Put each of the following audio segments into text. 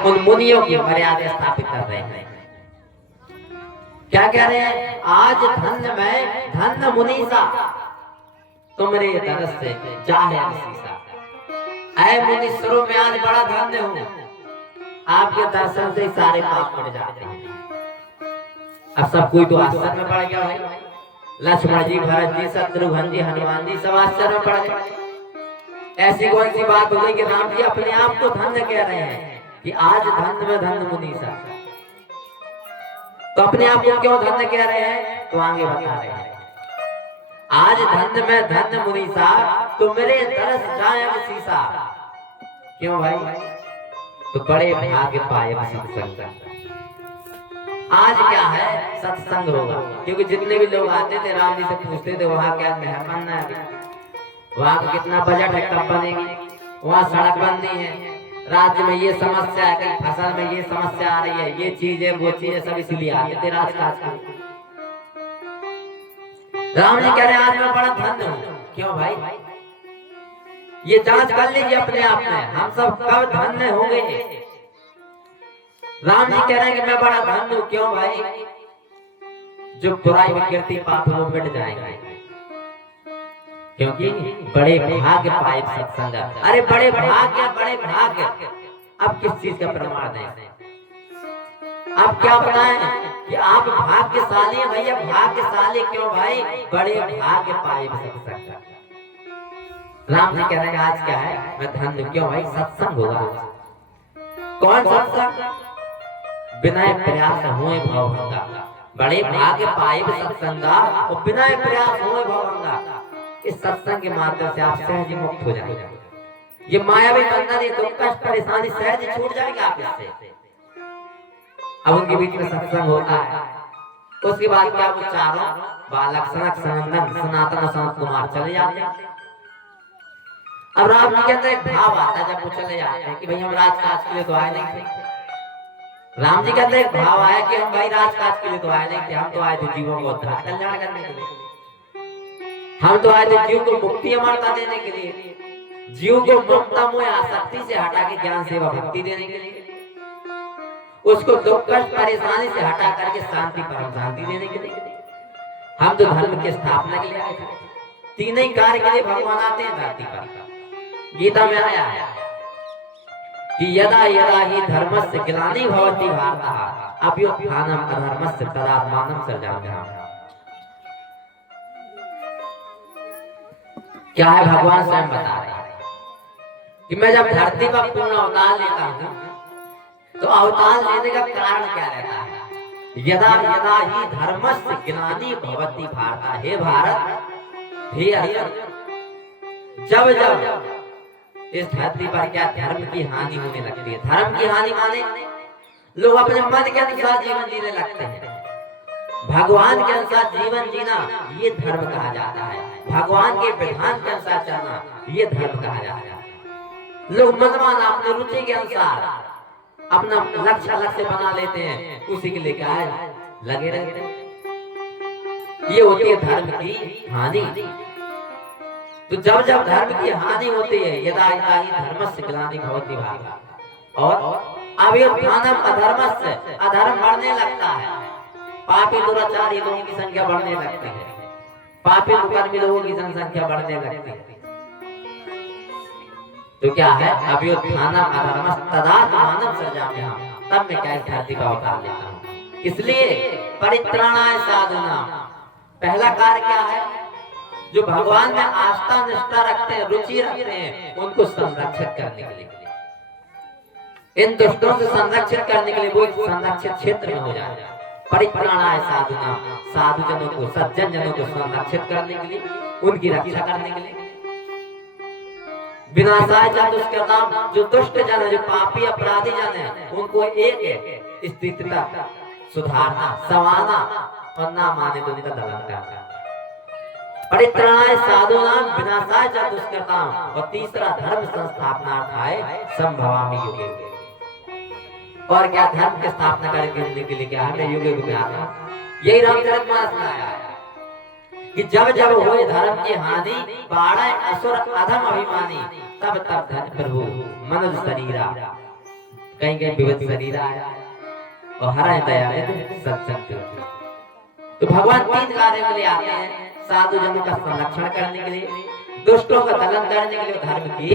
उन मुनियों की मर्यादा स्थापित कर रहे हैं। क्या कह रहे हैं? आज धन्य मैं धन्य मुनीसा, तुमरे दरस से जाहे शीसा। ऐ मुनीश्वरों में आज बड़ा धन्य हूँ, आपके दर्शन से सारे पाप मिट जाते हैं। अब सब कोई तो आश्चर्य में पड़ गया भाई। लक्ष्मण जी, भरत जी, शत्रुघ्न जी, हनुमान जी सब आश्चर्य में पड़ गए। ऐसी कौन सी बात हो गई कि राम जी अपने आप को धन्य कह रहे हैं कि आज धन्य में धन्य मुनीसा। तो अपने आप को क्यों धन्य कह रहे हैं? तो आगे बता रहे हैं। आज धन्य में धन्य मुनीसा, तो मेरे तरस जाए शीसा। क्यों भाई? तो बड़े भाग्य पाए सत्संग। आज क्या है? सत्संग होगा। क्योंकि जितने भी लोग आते थे राम जी से पूछते थे वहां क्या मेहमान है, वहां का कितना बजट है, कब बनेगी, वहां सड़क बननी है, राज्य में ये समस्या है, कहीं फसल में ये समस्या आ रही है, ये चीज है, वो चीज है, सब इसीलिए आते थे राजकाज के। राम जी कह रहे हैं आज मैं बड़ा धन्य हूँ। क्यों भाई? ये जांच कर लीजिए अपने आप में, हम सब कब धन्य होंगे। राम जी कह रहे हैं कि मैं बड़ा धन्य हूँ। क्यों भाई? जो बुराई विकृति पाप वो मिट जाएंगे, क्योंकि बड़े भाग्य पाए सत्संग। अरे बड़े भाग्य, बड़े भाग्य। अब किस चीज का प्रमाण है? आप क्या बताएं कि आप भाग्यशाली हैं? भैया भाग्यशाली क्यों भाई? बड़े भाग्य पाए सत्संग। राम जी कह रहे हैं आज क्या है? मैं धन्य। क्यों भाई? सत्संग होगा। कौन सत्संग? बिना प्रयास हुए भवभंगा। बड़े भाग्य पाए सत्संगा और बिना प्रयास हुए भवभंगा। इस सत्संग के माध्यम से आप सहज मुक्त हो जाएंगे। ये मायावी बंधन, ये दुख कष्ट परेशानी सहज छूट जाएगी आप इससे। अब उनके बीच में सत्संग होता है, उसके बाद क्या? वो चारों बालक सनक सनंदन सनातन संत कुमार चले जाते हैं। अब राम जी के अंदर एक भाव आता है जब वो चले जाते हैं कि भाई हम राजकाज के लिए तो आए नहीं थे। राम जी के अंदर एक भाव आया कि हम भाई राजकाज के लिए तो आए नहीं थे, हम तो आए थे जीवों को उद्धार कल्याण करने के लिए। हम तो आए थे जीव को मुक्ति अमरता देने के लिए, जीव को ममता मोह आसक्ति से हटा के ज्ञान सेवा भक्ति देने के लिए, उसको दुख कष्ट परेशानी से हटा करके शांति परम शांति देने के लिए। हम तो धर्म की स्थापना के लिए आए थे। तीन ही कार्य के लिए भगवान आते हैं धरती पर। गीता में आया है कि यदा यदा ही धर्मस्य ग्लानि भवति भारतः अभ्युत्थानम् अधर्मस्य तदात्मानं सृजाम्यहम्। क्या है? भगवान स्वयं बता रहे हैं कि मैं जब धरती पर पूर्ण अवतार लेता हूँ तो अवतार लेने का कारण क्या रहता है? यदा यदा ही धर्मस्य ग्लानि भवति भारतः। हे भारत, हे अर्जुन, जब जब इस धरती पर क्या धर्म की हानि होने लगती है। धर्म की हानि माने लोग अपने मन के अनुसार जीवन जीने लगते हैं। भगवान के अनुसार जीवन जीना ये धर्म कहा जाता है। भगवान के विधान के अनुसार चलना ये धर्म कहा जाता है। लोग मनमाना अपने रुचि के अनुसार अपना लक्ष्य बना लेते हैं, उसी के लिए क्या है लगे रहते हैं। ये होती है धर्म की हानि। तो जब जब धर्म की हानि होती है, यदा यदा ही धर्मस्य ग्लानि भवति भारतः, और अभ्युत्थानम् अधर्मस्य, अधर्म बढ़ने लगता है, पापी दुराचारी लोगों की संख्या बढ़ने लगती है, पापी कुकर्मी लोगों की जनसंख्या बढ़ने लगती है। तो क्या है? अभ्युत्थानम् अधर्मस्य तदात्मानं सृजाम्यहम्। तब मैं क्या धरती का अवतार लेता हूँ। इसलिए परित्राणाय साधूनां, पहला कार्य क्या है? जो भगवान में आस्था निष्ठा रखते हैं, रुचि रखते हैं, उनको संरक्षित करने के लिए, इन दुष्टों से संरक्षित करने के लिए वो एक संरक्षित क्षेत्र में हो जाए। परित्राणाय साधूनां, साधु जनों को, सज्जन जनों को संरक्षित करने के लिए, उनकी रक्षा करने के लिए। विनाशाय च दुष्कृतां, जो दुष्ट जन है, जो पापी अपराधी जन है, उनको एक स्थिति तक सुधारना, संवारना, और ना माने तो उनका दमन करना। परित्राणाय साधूनां विनाशाय च दुष्कृतां, और तीसरा धर्म संस्थापनार्थाय संभवामि युगे। और क्या? धर्म की स्थापना करने के लिए क्या है? मैं युगे युगे आता हूं। यही रामचरितमानस में आया है कि जब जब हुए धर्म की हानि, बाढ़ असुर अधम अभिमानी, तब तब धन प्रभु मनुज शरीरा। कहीं कहीं विविध शरीर आया और हरा दया सत्संग। तो भगवान 3 कार्यों के लिए आते हैं, साधु जनों का संरक्षण करने के लिए, दुष्टों का दलन करने के लिए, धर्म की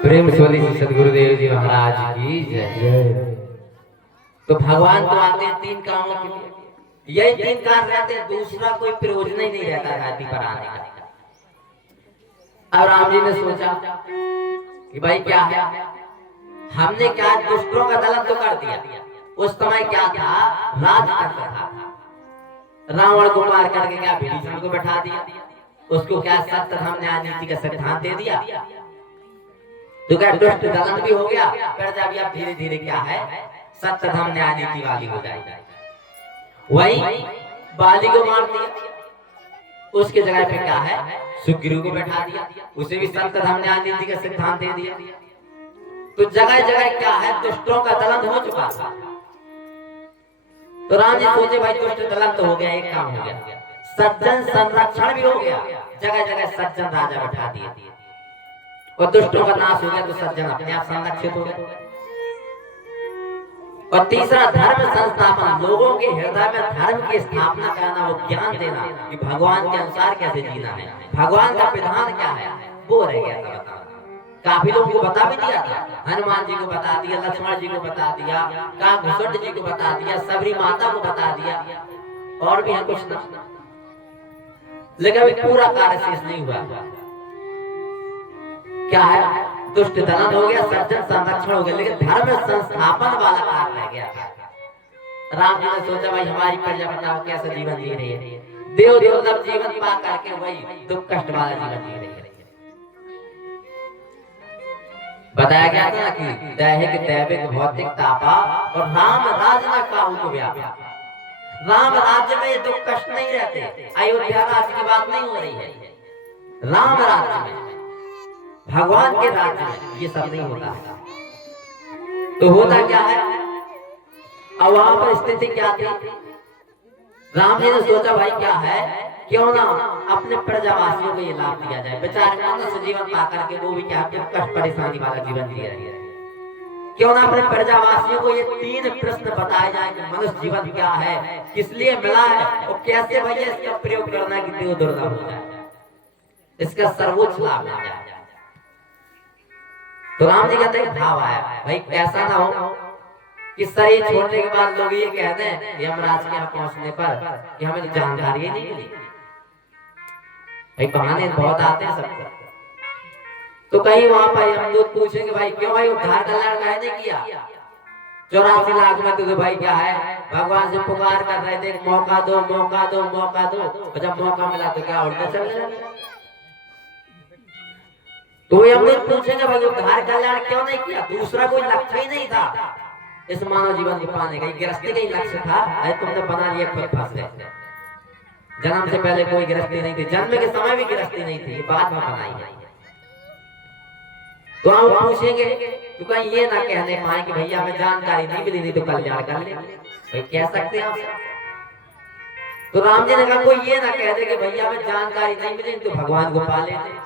प्रेम सोली सदगुरुदेव जी महाराज की जय। तो भगवान तो आते हैं 3 कामों के लिए, यही 3 काम रहते, दूसरा कोई प्रयोजन ही नहीं रहता धरती पर आने का। अब राम जी ने सोचा कि भाई क्या है, हमने क्या दुष्टों का दलन तो कर दिया, उस समय क्या था, राज करता था, रावण को मार करके क्या विभीषण को बैठा दिया, उसको क्या सत्य धर्म न्याय नीति का सिद्धांत दे दिया, तो क्या दुष्ट दलन भी हो गया, प्रजा भी अब धीरे धीरे क्या है, सत्य धर्म न्याय नीति वाली हो जाएगी। वही बाली को मार दिया, उसके जगह पे क्या है, सुग्रीव को बैठा दिया, उसे भी सत्य धर्म न्याय नीति का सिद्धांत दे दिया। तो जगह जगह क्या है, दुष्टों का दलन हो चुका था। तो राम जी सोचे भाई दुष्ट दलन तो हो गया, एक काम हो गया, सज्जन संरक्षण भी हो गया, जगह जगह सज्जन राजा बैठा दिए और दुष्टों का नाश हो गया, तो सज्जन अपने आप संरक्षित हो गए। और तीसरा धर्म संस्थापन, लोगों के हृदय में धर्म की स्थापना करना, वो ज्ञान देना कि भगवान के अनुसार कैसे जीना है, भगवान का विधान क्या है, वो रह गया था। काफी लोगों को बता भी दिया था, हनुमान जी को बता दिया, लक्ष्मण जी को बता दिया, काकभूषण जी को बता दिया, सबरी माता को बता दिया, और भी है कुछ ना, लेकिन अभी पूरा कार्य शेष नहीं हुआ। क्या है, दुष्ट दलन हो गया, सज्जन संरक्षण हो गया, लेकिन धर्म संस्थापन वाला कार्य रह गया। राम जी ने सोचा भाई हमारी प्रजा बताओ कैसा जीवन जी रही है, देव दुर्लभ जीवन पा करके वही दुख कष्ट वाला जीवन जी रही है। बताया गया था कि दैहिक दैविक भौतिक तापा और राम राज्य का हुक्म व्यापा। राम राज्य में दुख कष्ट नहीं रहते, अयोध्या राज्य की बात नहीं हो रही है, राम राज्य में, भगवान के राज्य में ये सब नहीं होता। तो होता क्या है, अब वहां पर स्थिति क्या थी, राम जी ने सोचा भाई क्या है, क्यों ना अपने प्रजावासियों को ये लाभ दिया जाए, बेचारे मनुष्य जीवन पा करके वो भी क्या कष्ट परेशानी वाला जीवन जी रहे हैं, क्यों ना अपने प्रजावासियों को ये 3 प्रश्न बताए जाए कि मनुष्य जीवन क्या है, किस लिए मिला है और कैसे भैया इसका प्रयोग करना कि देव दुर्लभ हो जाए, इसका सर्वोच्च लाभ मिल जाए। तो राम जी कहते हैं भाव आया भाई ऐसा ना हो कि शरीर छोड़ने के बाद लोग ये कहते हैं यमराज के यहाँ पहुंचने पर कि हमें जानकारी नहीं मिली। भाई बहाने बहुत आते हैं सबको। तो कहीं वहां पर यमदूत पूछेंगे भाई क्यों भाई उद्धार कल्याण काहे नहीं किया, 84 लाख में तुझे भाई क्या है, भगवान से पुकार कर रहे थे मौका दो मौका दो मौका दो, और जब मौका मिला तो क्या उल्टा चलने लगे। तो यमदूत पूछेंगे भाई उद्धार कल्याण क्यों नहीं किया, दूसरा कोई लक्ष्य ही नहीं था इस मानव जीवन को पाने का, गृहस्थी का ही लक्ष्य था। अरे तुमने बना लिया खुद फंस गए, जन्म से पहले कोई गृहस्थी नहीं थी, जन्म के समय भी गृहस्थी नहीं थी, बाद में बनाई है। तो हम पूछेंगे तो कहीं ये ना कहने पाए कि भैया हमें जानकारी नहीं मिली, नहीं तो कल्याण कर ले, भाई कह सकते हैं आप। तो राम जी ने कहा कोई ये ना कह दे कि भैया हमें जानकारी नहीं मिली तो भगवान को पा लेते।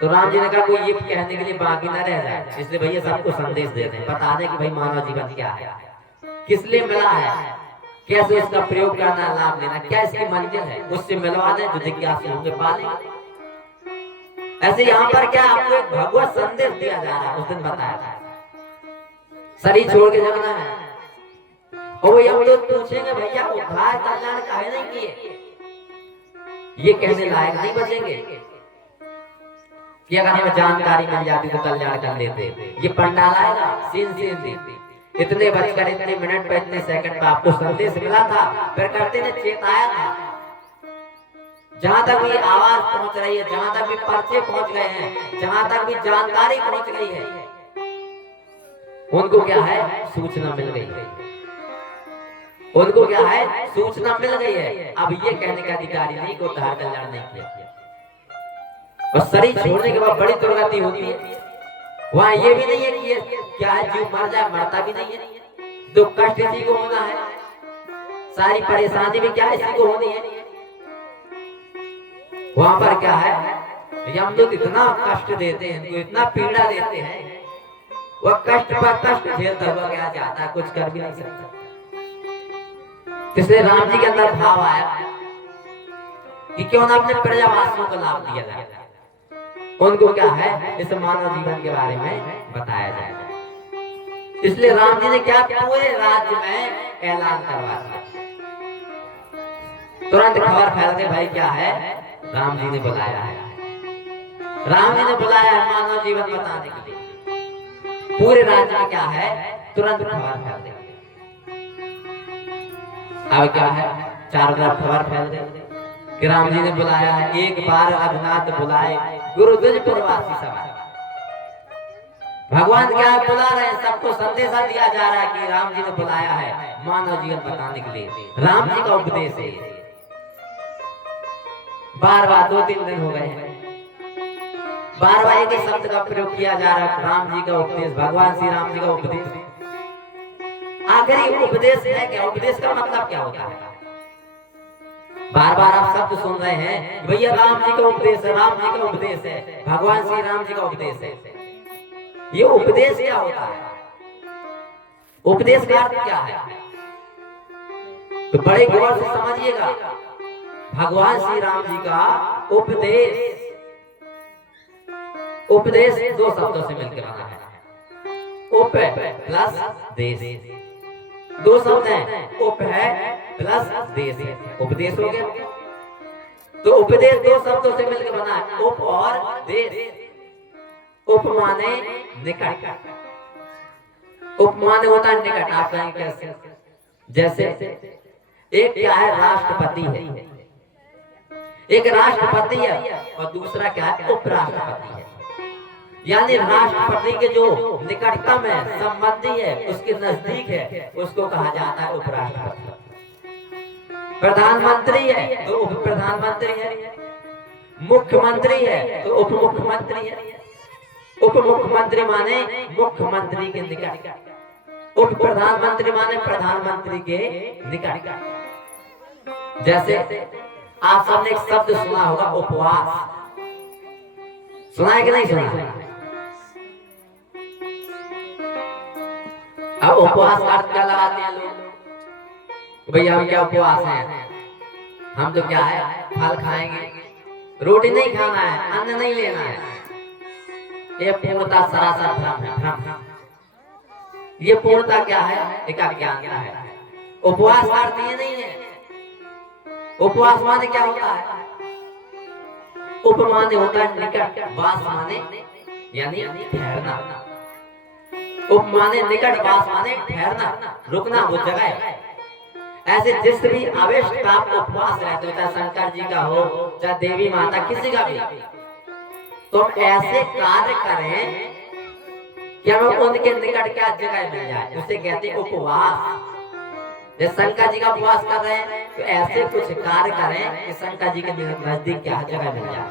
तो राम जी ने कहा कोई ये कहने के लिए बाकी ना रह जाए, इसलिए भैया सबको संदेश देते हैं, बता दे कि भाई मानव जीवन क्या है, किस लिए मिला है, कैसे इसका प्रयोग करना, लाभ लेना, क्या इसकी मंजिल है, उससे मिलवा दें जो जिज्ञासु होंगे पा लेंगे। ऐसे यहाँ पर क्या आपको एक भगवत संदेश दिया जा रहा है, उस दिन बताया था शरीर छोड़ के जगना है। और वो हम लोग पूछेंगे भैया उद्धार कल्याण काहे नहीं किए, ये कहने लायक नहीं बचेंगे। कि अगर हमें जानकारी मिल जाती तो कल्याण कर लेते। ये पंडाल आएगा सीन इतने बजकर इतने मिनट पर इतने सेकंड पर आपको संदेश मिला था, फिर करते ने चेताया था। जहां तक भी आवाज पहुंच रही है, जहां तक भी पर्चे पहुंच गए हैं, जहां तक भी जानकारी पहुंच गई है, उनको क्या है सूचना मिल गई है, उनको क्या है सूचना मिल गई है। अब ये कहने का अधिकारी नहीं को उद्धार कल्याण नहीं किया। और शरीर छोड़ने के बाद बड़ी दुर्गति होती है। वहां ये भी नहीं है कि ये क्या है जीव मर जाए, मरता भी नहीं है। दुख कष्ट इसी को होना है, सारी परेशानी भी क्या इसी को होनी है। वहां पर क्या है यमदूत इतना कष्ट देते हैं, इनको इतना पीड़ा देते हैं, वह कष्ट पर कष्ट झेलता हुआ क्या जाता है, कुछ कर भी नहीं सकता। इसलिए राम जी के अंदर भाव आया कि क्यों ना अपने प्रजावासियों को लाभ दिया जाए, उनको क्या है इस मानव जीवन के बारे में बताया जाए। इसलिए राम जी ने क्या पूरे राज्य में ऐलान करवा दिया। तुरंत खबर फैल गई, भाई क्या है राम जी ने बुलाया है, राम जी ने बुलाया है मानव जीवन बताने के लिए। पूरे राज्य में क्या है तुरंत खबर फैल गई। अब क्या है चारों तरफ खबर फैल गई कि राम जी ने बुलाया है। एक बार रघुनाथ बुलाए गुरु द्विज पुरवासी सभा। भगवान क्या है बुला रहे हैं, सबको संदेशा दिया जा रहा है कि राम जी ने बुलाया है मानव जीवन बताने के लिए। राम जी का उपदेश है, बार बार 2-3 दिन हो गए हैं, बार बार एक ही शब्द का प्रयोग किया जा रहा है, राम जी का उपदेश, भगवान श्री राम जी का उपदेश। आखिर उपदेश है क्या, उपदेश का मतलब क्या होता है? बार बार आप शब्द सुन रहे हैं भैया राम जी का उपदेश है, राम जी का उपदेश है, भगवान श्री राम जी का उपदेश है। ये उपदेश क्या होता है, उपदेश का अर्थ क्या है? तो बड़े गौर से समझिएगा। भगवान श्री राम जी का उपदेश, उपदेश 2 शब्दों से मिलकर बना है। उप प्लस देश, 2 शब्द हैं, उप है प्लस देश है, उपदेश हो गया। तो उपदेश 2 शब्दों से मिलकर बना है, उप और देश। उप माने निकट, उप माने होता है निकट। आप कहेंगे कैसे? जैसे एक क्या है राष्ट्रपति है, एक राष्ट्रपति है और दूसरा क्या है उपराष्ट्रपति है। यानी राष्ट्रपति के जो निकटतम है, संबंधी है, उसके नजदीक है, उसको कहा जाता है उपराष्ट्रपति। प्रधानमंत्री है तो उप प्रधानमंत्री है, मुख्यमंत्री है तो उप मुख्यमंत्री है। उप मुख्यमंत्री माने मुख्यमंत्री के निकट, उप प्रधानमंत्री माने प्रधानमंत्री के निकट। जैसे आप सबने एक शब्द सुना होगा उपवास, सुना है कि नहीं सुना? अब उपवास का अर्थ क्या लगाते हैं लोग? भैया हम क्या उपवास हैं, हम तो क्या है फल खाएंगे, रोटी नहीं खाना है, अन्न नहीं लेना है। ये पूर्णता सरासर भ्रम है, भ्रम। ये पूर्णता क्या है, एक अज्ञानता है। उपवास का अर्थ ये नहीं है। उपवास माने क्या होता है? उप माने होता है निकट, वास माने यानी ठहरना। उप माने निकट, वास माने ठहरना, रुकना, वो जगह है। ऐसे जिस भी आवेश का आप उपवास रहते हो, चाहे शंकर जी का हो, चाहे देवी माता, किसी का भी, तो हम ऐसे कार्य करें कि हमें उनके निकट क्या जगह मिल जाए, उसे कहते हैं उपवास। जैसे शंकर जी का उपवास कर रहे हैं तो ऐसे कुछ कार्य करें कि शंकर जी के नजदीक क्या जगह मिल जाए।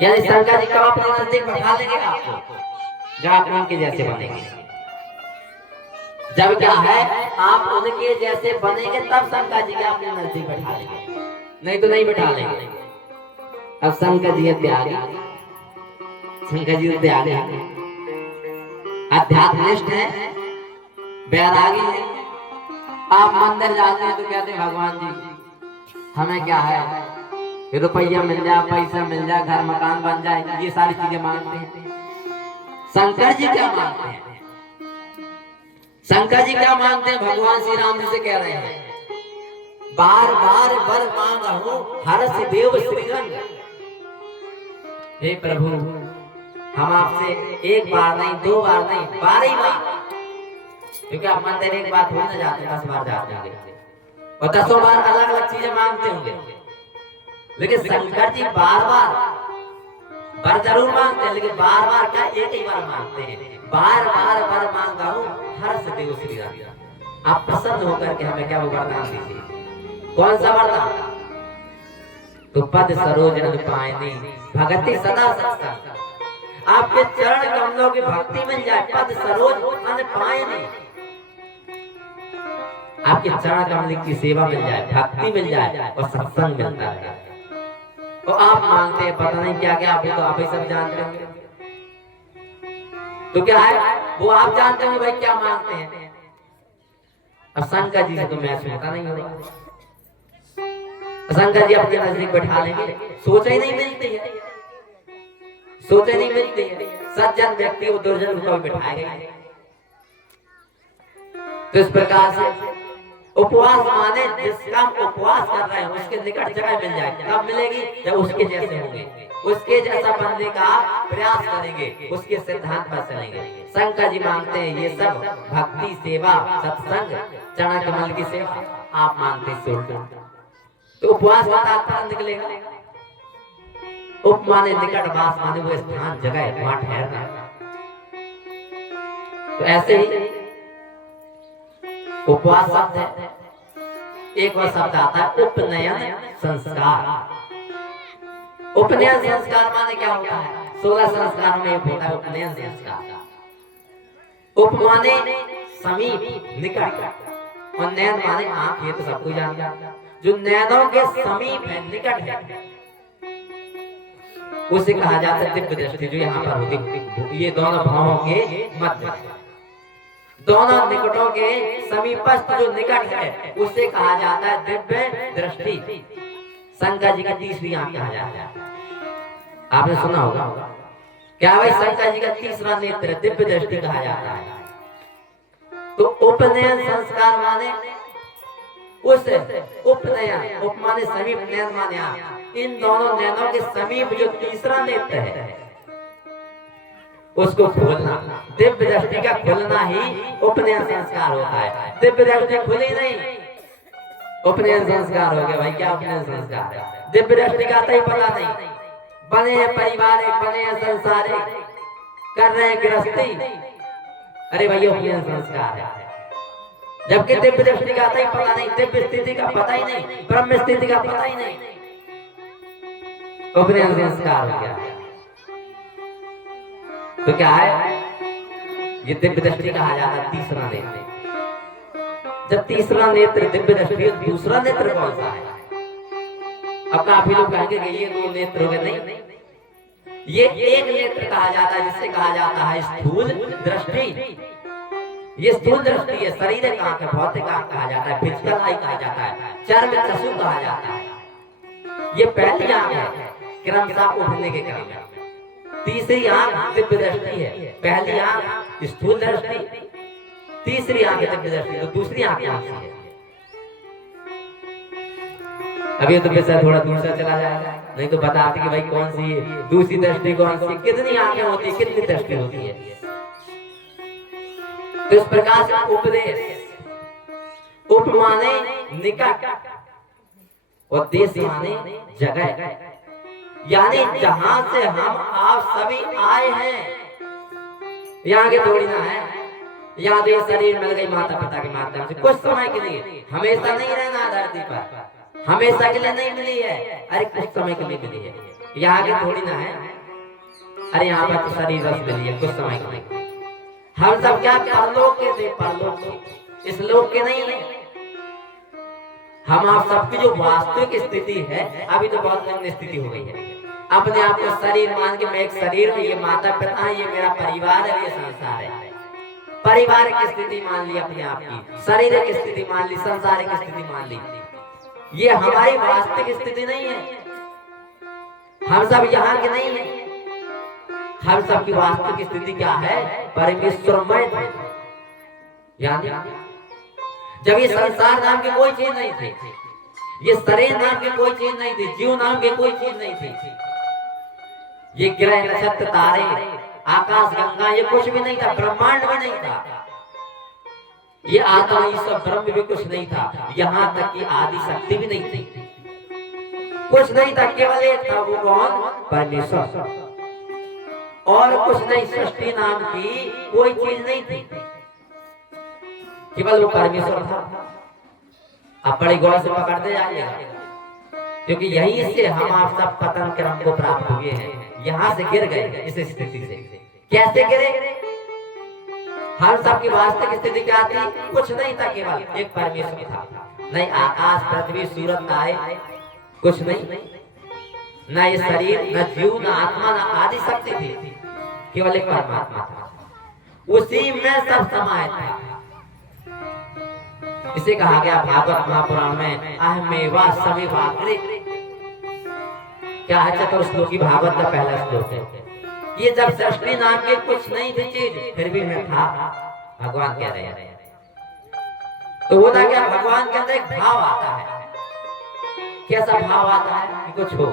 यानी शंकर जी का अपने नजदीक बैठा लेंगे आपको, जब आप उनके जैसे बनेंगे। जब क्या है आप उनके जैसे बनेंगे तब शंकर जी के अपने नजदीक बैठा लेंगे, नहीं तो नहीं बैठा लेंगे। अब शंकर जी त्यागी, शंकर जी त्यागी अध्यात्मनिष्ठ है, वैरागी है। आप मंदिर जाते हैं तो कहते हैं भगवान जी हमें क्या है रुपया मिल जाए, पैसा मिल जाए, घर मकान बन जाए, ये सारी चीजें मांगते हैं। शंकर जी क्या मांगते हैं? शंकर जी क्या मांगते हैं? भगवान श्री राम जी से कह रहे हैं बार बार वर मांगा हूं हर्ष देव श्रीरंग। हे प्रभु, हम आपसे एक बार नहीं, 2 बार नहीं, 12 बार, क्योंकि आप मंदिर एक बार थोड़ी ना जाते, 10 बार जाते होंगे और 10 बार अलग अलग चीजें मांगते होंगे, लेकिन शंकर जी बार बार जरूर मांगते हैं, लेकिन बार बार क्या, एक ही बार मांगते हैं। बार बार वर मांगा हूँ, हर्ष देव श्री राम। आप प्रसन्न होकर के हमें क्या वरदान दीजिए। कौन सा वरदान? तो पद सरोज रंग पायनी भगति सदा सत्संग। आपके चरण कमलों की भक्ति मिल जाए, पद सरोज अन पायनी, आपके चरण कमल की सेवा मिल जाए, भक्ति मिल जाए और सत्संग मिलता है। तो आप मांगते हैं पता नहीं क्या क्या, अभी तो आप ही सब जानते होंगे। तो क्या है वो आप जानते होंगे भाई क्या मांगते हैं। अब शंकर जी से तो मैं सुनता नहीं हूँ। शंकर जी अपने नजदीक बैठा लेंगे, सोचा ही नहीं मिलती है, सोचे नहीं मिलती है। सज्जन व्यक्ति वो दुर्जन को बैठाएंगे। तो इस प्रकार से उपवास माने जिसका उपवास कर रहे हैं उसके निकट जगह मिल जाए। कब मिलेगी? जब उसके जैसे होंगे, उसके जैसा बनने का प्रयास करेंगे, उसके सिद्धांत पर चलेंगे। शंकर जी मांगते हैं ये सब भक्ति, सेवा, सत्संग, चरण कमल की सेवा आप मांगते हैं। तो उपवास का तात्पर्य निकलेगा। उप माने निकट, वास माने वो स्थान, जगह, वहां ठहरना। तो ऐसे ही उपवास शब्द है, एक और शब्द आता है उपनयन संस्कार। उपनयन संस्कार माने क्या होता है? 16 संस्कार में एक होता है उपनयन संस्कार। उप माने समीप, निकट, और नयन माने आंख। ये तो सबको जानता है। जो नयनों के समीप है, निकट है, उसे कहा जाता है दिव्य दृष्टि। जो यहाँ पर होती, ये दोनों भावों के मध्य, दोनों निकटों के समीपस्थ जो निकट है उसे कहा जाता है दिव्य दृष्टि। शंकर जी की तीसरी आंख कहा जाता है। आपने सुना होगा क्या भाई? शंकर जी का तीसरा नेत्र दिव्य दृष्टि कहा जाता है। तो उपनयन संस्कार माने उस उपनयन, उप माने समीप, नयन माने आंख। इन दोनों नयनों के समीप जो तीसरा नेत्र है उसको खोलना, दिव्य दृष्टि का खुलना ही उपनयन संस्कार होता है। दिव्य दृष्टि खुली नहीं, उपनयन संस्कार हो गया। भाई क्या उपनयन संस्कार है? दिव्य दृष्टि का तो ही पता नहीं, बने हैं परिवार, बने हैं संसार, कर रहे हैं गृहस्थी, अरे भाई उपनयन संस्कार है। जबकि दिव्य दृष्टि का ही पता नहीं, दिव्य स्थिति का पता ही नहीं, ब्रह्म स्थिति का पता ही नहीं, उपनयन संस्कार हो गया। तो क्या है? ये दिव्य दृष्टि कहा जाता है तीसरा नेत्र। जब तीसरा नेत्र दिव्य दृष्टि, दूसरा नेत्र कौन सा है? अब काफी लोग कहेंगे कि ये 2 नेत्र हो गए। नहीं, ये एक नेत्र कहा जाता है, जिससे कहा जाता है स्थूल दृष्टि। ये स्थूल दृष्टि है, शरीर आंख, भौतिक आंख कहा जाता है, फिजिकल आई कहा जाता है, चर्म चक्षु कहा जाता है। ये पहली आंख है क्रमशः उठने के क्रम में। तीसरी आंख दिव्य दृष्टि है, पहली आंख स्थूल दृष्टि, तीसरी आंख दिव्य दृष्टि। तो दूसरी आंख कौन सी है? अभी तो विषय थोड़ा दूसरा चला जाएगा, नहीं तो बताते कि भाई कौन सी है दूसरी दृष्टि, कौन सी, कितनी आंखें होती है, कितनी दृष्टि होती है। तो इस प्रकार से उपदेश, उप माने निकट और देश माने जगह, यानी जहां से हम आप सभी आए हैं, यहाँ के थोड़ी ना है। यहाँ तो शरीर मिल गई माता पिता के माध्यम से कुछ समय के लिए, हमेशा नहीं रहना धरती पर, हमेशा के लिए नहीं मिली है, अरे कुछ समय के लिए मिली है। यहाँ के थोड़ी ना है, अरे यहाँ पर तो शरीर रस मिली है कुछ समय के लिए। हम सब क्या परलोक के थे, परलोक के, इस लोक के नहीं है। हम आप सबकी जो वास्तविक स्थिति है, अभी तो बहुत निम्न स्थिति हो गई है। अपने आप को शरीर मान के, मैं एक शरीर में, ये माता पिता है, ये मेरा परिवार है, ये संसार है। परिवार की स्थिति मान ली अपने आप की, शरीर की स्थिति मान ली, संसार की स्थिति मान ली। ये हमारी वास्तविक स्थिति नहीं है। हम सब यहाँ के नहीं है। हम सब की वास्तविक स्थिति क्या है? परमेश्वरमय। यानी जब ये संसार नाम की कोई चीज नहीं थी, ये शरीर नाम की कोई चीज नहीं थी, जीव नाम की कोई चीज नहीं थी, ये ग्रह नक्षत्र तारे आकाश गंगा ये कुछ भी नहीं था, ब्रह्मांड भी नहीं था, ये आत्मा ईश्वर ब्रह्म भी कुछ नहीं था, यहाँ तक कि आदि शक्ति भी नहीं थी, कुछ नहीं था, केवल एक था, वो कौन? परमेश्वर। और कुछ नहीं, सृष्टि नाम की कोई चीज नहीं थी, केवल वो परमेश्वर था। आप बड़े गौर से पकड़ते जाइएगा, क्योंकि यहीं से हम आप सब पतन क्रम को प्राप्त हुए हैं, यहाँ से गिर गए इस स्थिति से। कैसे गिरे? हम सब की वास्तविक स्थिति क्या थी? कुछ नहीं था, केवल एक परमेश्वर था, नहीं आकाश पृथ्वी सूरज तारे कुछ नहीं, न ये शरीर, न जीव, न आत्मा, न आदि शक्ति थी, केवल एक परमात्मा था, उसी में सब समाये था। इसे कहा गया भागवत महापुराण में अहमेवा सविभाग्रे, क्या है? चतुर्श्लोकी भागवत का पहला श्लोक है। ये जब सृष्टि नाम के कुछ नहीं थी चीज, फिर भी मैं था, भगवान कह रहे हैं। तो होता क्या? भगवान के अंदर एक भाव आता है। कैसा भाव आता है? कि कुछ हो,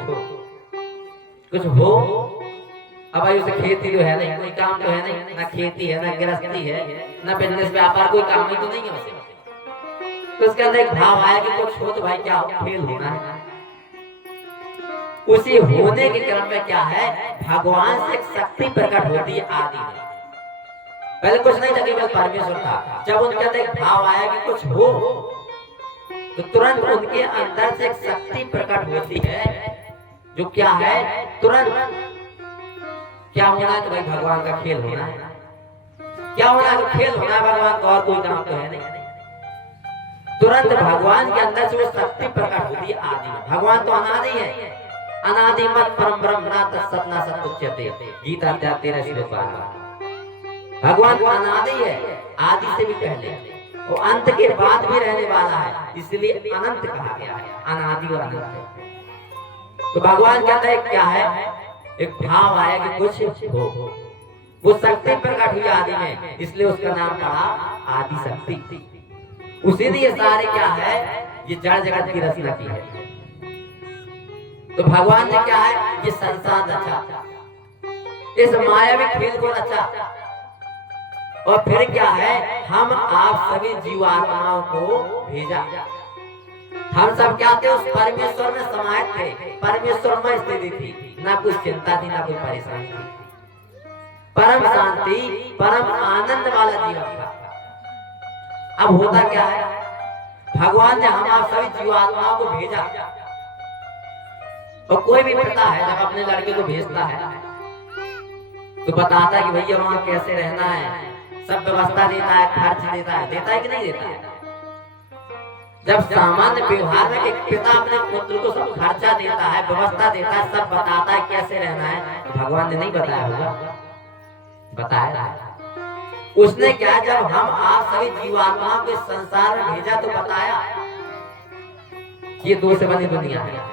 कुछ हो। अब भाई उसे खेती तो है नहीं, कोई काम तो है नहीं, ना खेती है, ना गृहस्थी है, ना बिजनेस व्यापार, कोई काम ही तो नहीं है उसे। तो उसके अंदर एक भाव आया कि कुछ हो तो भाई क्या हो, फेल होना है। उसी होने के क्रम में क्या है? भगवान से एक शक्ति प्रकट होती है आदि में। पहले कुछ नहीं था, केवल परमेश्वर था। जब उनके अंदर एक भाव आया कि कुछ हो, तो तुरंत उनके अंदर से एक शक्ति प्रकट होती है, जो क्या है? तुरंत क्या होना है? तो भाई भगवान का खेल होना है। क्या होना है? तो खेल होना है भगवान का, और कोई काम तो है नहीं। तुरंत भगवान के अंदर से वो शक्ति प्रकट होती है आदि में। भगवान तो अनादि है, अनादि मत परम ब्रह्म ना तत्सत ना सत्युच्यते, गीता 13 श्लोक। भगवान अनादि है, आदि से भी पहले, वो अंत के बाद भी रहने वाला है, इसलिए अनंत कहा गया है, अनादि और अनंत। तो भगवान के अंदर क्या है? एक भाव आया कि कुछ हो, वो शक्ति प्रकट हुई आदि में, इसलिए उसका नाम पड़ा आदि शक्ति। उसी ने ये सारे क्या है? ये जड़ जगत की रचना की है। तो भगवान ने क्या है? ये संसार रचा, इस मायावी खेल को रचा, और फिर क्या है? हम आप सभी जीवात्माओं को भेजा। हम सब क्या थे? उस परमेश्वर में समाहित थे, परमेश्वर में स्थिति थी, ना कुछ चिंता थी, ना कोई परेशानी थी, परम शांति, परम आनंद वाला जीवन था। अब होता क्या है? भगवान ने हम आप सभी जीवात्माओं को भेजा, और कोई भी पिता है जब अपने लड़के को भेजता है तो बताता है कि भैया वहां कैसे रहना है, सब व्यवस्था देता है, खर्च देता है कि नहीं देता है? जब सामान्य व्यवहार में एक पिता अपने पुत्र को सब खर्चा देता है, व्यवस्था देता है, सब बताता है कैसे रहना है, तो भगवान ने नहीं बताया होगा? बताया। उसने क्या? जब हम आप सभी जीवात्माओं को संसार में भेजा तो बताया ये दो से बनी दुनिया है,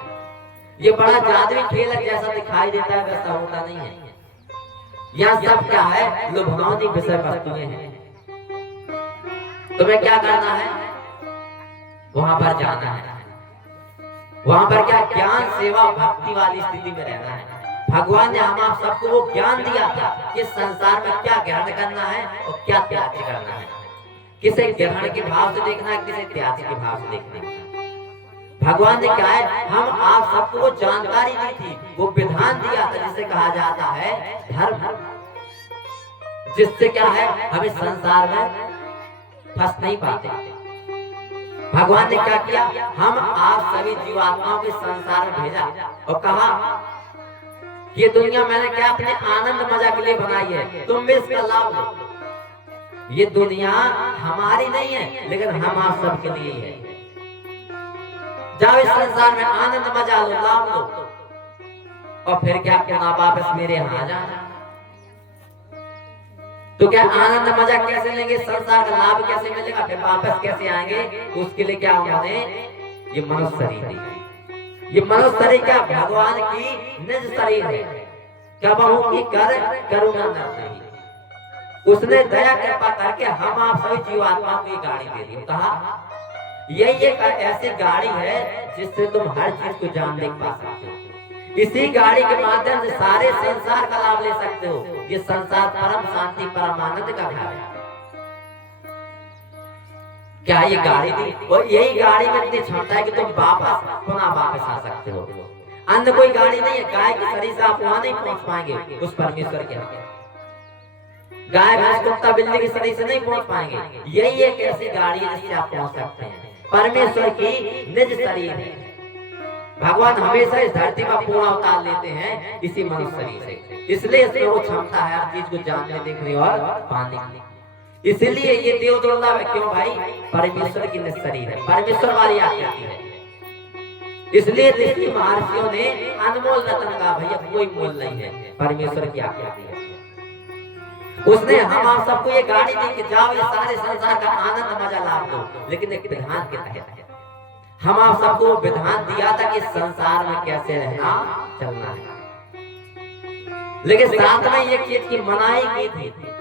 ये बड़ा जादुई खेल है, जैसा दिखाई देता है वैसा होता नहीं है। यहाँ सब क्या है? लुभावनी विषय वस्तुएं हैं। तुम्हें क्या करना है? वहां पर जाना है, वहां पर क्या? ज्ञान सेवा भक्ति वाली स्थिति में रहना है। भगवान ने हम आप सबको वो ज्ञान दिया था कि संसार में क्या ग्रहण करना है और क्या त्याग करना है, किसे ग्रहण के भाव से देखना है, किसे त्याग के भाव से देखना है। भगवान ने क्या है? हम आप सबको वो जानकारी दी थी, वो विधान दिया था, जिसे कहा जाता है धर्म, जिससे क्या है? हमें संसार में फंस नहीं पाते। भगवान ने क्या किया? हम आप सभी जीवात्माओं के संसार में भेजा और कहा ये दुनिया मैंने क्या अपने आनंद मजा के लिए बनाई है, तुम भी इसका लाभ लो। ये दुनिया हमारी नहीं है, लेकिन हम आप सबके लिए है। जाओ इस संसार में आनंद मजा लो, लाभ लो, और फिर क्या? पुनः वापस मेरे यहाँ आ जाना। तो क्या आनंद मजा कैसे लेंगे? संसार का लाभ कैसे मिलेगा? फिर वापस कैसे आएंगे? उसके लिए क्या उन्होंने ये मनुष्य शरीर दी। ये मनुष्य शरीर क्या? भगवान की निज शरीर है, क्या बहु की कर करुणा न रही। उसने दया कृपा करके हम आप सभी जीवात्माओं को गाड़ी दे दी। कहा यही एक ऐसी गाड़ी है जिससे तुम हर चीज को जान देख पा सकते हो। इसी गाड़ी के माध्यम से सारे संसार का लाभ ले सकते हो। ये संसार परम शांति परम आनंद का घर है। क्या ये गाड़ी थी? और यही गाड़ी में इतनी क्षमता है कि तुम पुनः वापस आ सकते हो। अन्य कोई गाड़ी नहीं है। गाय के शरीर से आप वहां नहीं पहुंच पाएंगे उस परमेश्वर के यहाँ। गाय भैंस कुत्ता बिल्ली के शरीर से नहीं पहुंच पाएंगे। यही एक ऐसी गाड़ी है जिससे आप पहुंच सकते हैं। परमेश्वर की निज शरीर है। भगवान हमेशा इस धरती पर पूर्ण अवतार लेते हैं इसी मनुष्य शरीर से। इसलिए इसमें वो क्षमता है हर चीज को जानने, देखने और पाने की। इसलिए ये देव दुर्लभ है। क्यों भाई? परमेश्वर की निज शरीर है, परमेश्वर वाली आकृति है। इसलिए ऋषि महर्षियों ने अनमोल रत्न का भैया कोई मोल नहीं है, परमेश्वर की आकृति है। उसने हम आप सबको ये गाड़ी दी कि जाओ ये सारे संसार का आनंद मजा लाभ दो, लेकिन एक विधान के तहत। हम आप सबको विधान दिया था कि संसार में कैसे रहना चलना है, लेकिन साथ में एक चीज की मनाही की थी।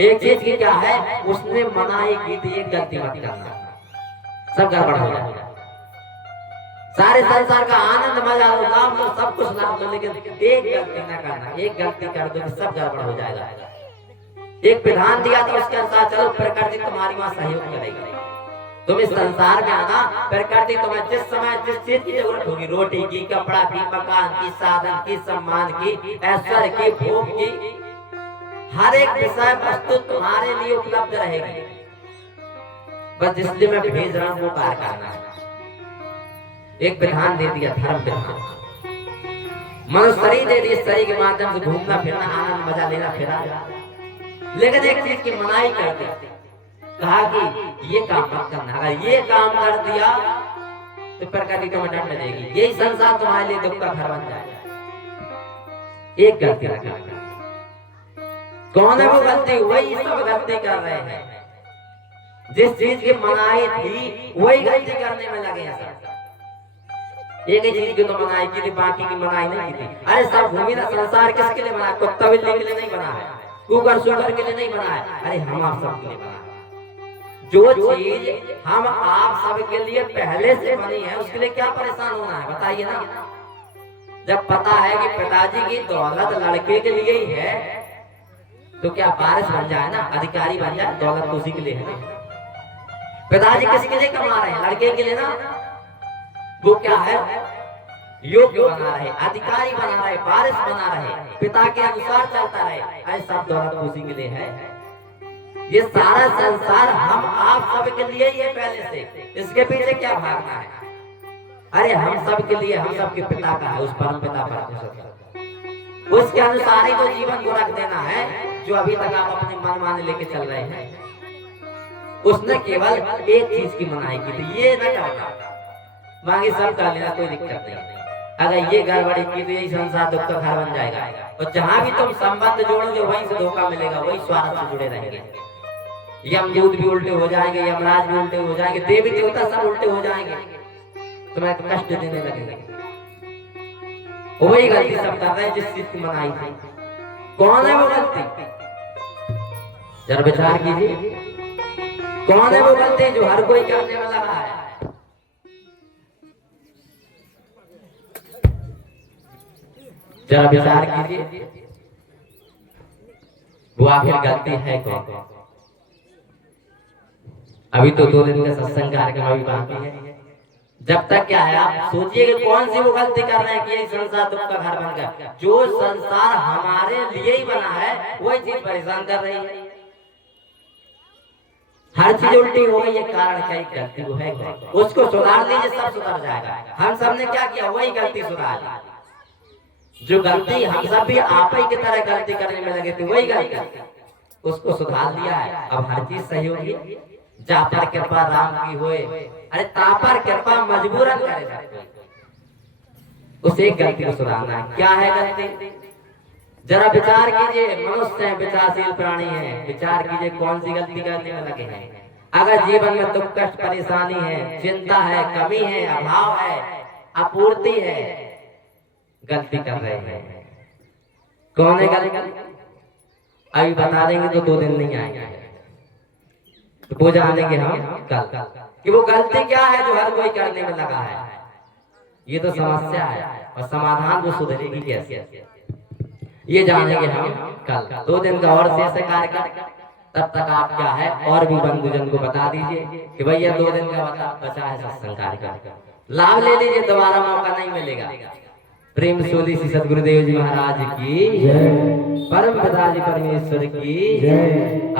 एक चीज की क्या है? उसने मनाही की थी, एक गलती मत करना, सब गड़बड़ हो जाएगा। सारे संसार का आनंद मजा लो, लाभ लो, सब कुछ लाभ लो, लेकिन एक गलती न करना। एक गलती कर दो तो सब गड़बड़ हो जाएगा। एक विधान दिया था, उसके अनुसार चलो, प्रकृति तुम्हारी वहां सहयोग करेगी। तुम इस संसार में आना, प्रकृति तुम्हें जिस समय जिस चीज की जरूरत होगी, रोटी की, कपड़ा की, मकान की, साधन की, सम्मान की, ऐश्वर्य की, भोग की, हर एक विषय वस्तु तुम्हारे लिए उपलब्ध रहेगी। बस जिसलिए मैं भेज रहा हूँ वो कार्य करना है। एक विधान दे दिया, धर्म विधान। मनुष्य शरीर दे दिए, शरीर के माध्यम से घूमना फिरना, आनंद मजा लेना फिरा। लेकिन एक चीज की मनाही कर दी, कहा कि ये काम मत करना। अगर ये काम कर दिया तो प्रकृति तुम्हें दंड देगी, यही संसार तुम्हारे लिए दुख का घर बन जाएगा। एक गलती न करना। कौन है वो गलती? वही सब गलती कर रहे हैं। जिस चीज की मनाही थी वही गलती करने में लगे हैं सब। एक ही चीज की तो मनाही की थी, बाकी की मनाही नहीं की थी। अरे सब भूमि ना संसार किसके लिए बना है? कुत्ता बिल्ली के लिए नहीं बना है, कुकर सुअर के लिए नहीं बना है। अरे हम आप सब के लिए बना है। जो चीज हम आप सब के लिए पहले से बनी है, उसके लिए क्या परेशान होना है? बताइए ना। जब पता है कि पिताजी की दौलत लड़के के लिए ही है, तो क्या बारिश बन जाए ना, अधिकारी बन जाए, दौलत तो उसी के लिए है। पिताजी किसके लिए कमा रहे हैं? लड़के के लिए ना। वो क्या है? योग्य बना रहे, अधिकारी बना रहे, वारिस बना रहे, पिता के अनुसार चलता रहे। ऐसा दौलत उसी के लिए है। ये सारा संसार हम आप सब के लिए ही है पहले से। इसके पीछे क्या भागना है? अरे हम सब के लिए, हम सब के पिता का है, उस परम पिता परमेश्वर, उसके अनुसार ही तो जीवन को रख देना है। जो अभी तक आप अपने मन माने लेके चल रहे हैं, उसने केवल एक चीज की मनाही की थी, ये न करना। बाकी सब कर लेना, कोई दिक्कत नहीं। अगर ये गड़बड़ी की तो यही संसार दुख का घर बन जाएगा। और जहां भी तुम संबंध जोड़ोगे वहीं से धोखा मिलेगा, वही स्वार्थ से जुड़े रहेंगे। यमदूत भी उल्टे हो जाएंगे, यमराज भी उल्टे हो जाएंगे, देवी देवता सब उल्टे हो जाएंगे, तुम्हें कष्ट देने लगेंगे। वही गलती सब कर रहे हैं जिस चीज की मनाही थी। कौन है वो गलती? जरा विचार कीजिए, कौन है वो गलती जो हर कोई करने में लगा है? जरा विचार कीजिए, वो आखिर गलती है कौन? अभी तो 2 दिन का सत्संग कार्यक्रम अभी बाकी है। जब तक क्या है, आप सोचिए कि कौन सी वो गलती कर रहे हैं कि ये संसार दुख का घर बन गया। जो संसार हमारे लिए ही बना है वही चीज परेशान कर रही है। हर चीज उल्टी हो गई है, कारण क्या? गलती वो है, उसको सुधार लीजिए, सब सुधर जाएगा। हम सब ने क्या किया? वही गलती सुधार ली। जो गलती हम सब भी आप ही की तरह गलती करने में लगे थे, वही गलती उसको सुधार लिया है। अब हर चीज सही होगी। जा पर कृपा राम की होए, अरे तापर कृपा मजबूरन करे। उस एक गलती को सुधारना है। क्या है गलती? जरा विचार कीजिए। मनुष्य है, विचारशील प्राणी है, विचार कीजिए कौन सी गलती करने में लगे हैं। अगर जीवन में दुख कष्ट परेशानी है, चिंता है, कमी है, अभाव है, अपूर्ति है, गलती कर रहे हैं। कौन है गलती? अभी बता देंगे तो 2 दिन नहीं आएंगे, तो वो जानेंगे हम कल कि वो गलती क्या है जो हर कोई करने में लगा है। ये तो समस्या है। और समाधान वो सुधरेगी कैसे, ये जानेंगे हम कल। 2 दिन का और शेष है कार्यक्रम। तब तक आप क्या है और भी बंधुजन को बता दीजिए कि भैया 2 दिन का बचा है सत्संग कार्यक्रम, लाभ ले लीजिए, दोबारा मौका नहीं मिलेगा। प्रेम सोली श्री सद्गुरुदेव जी महाराज की जय, परम पिता जी परमेश्वर की जय।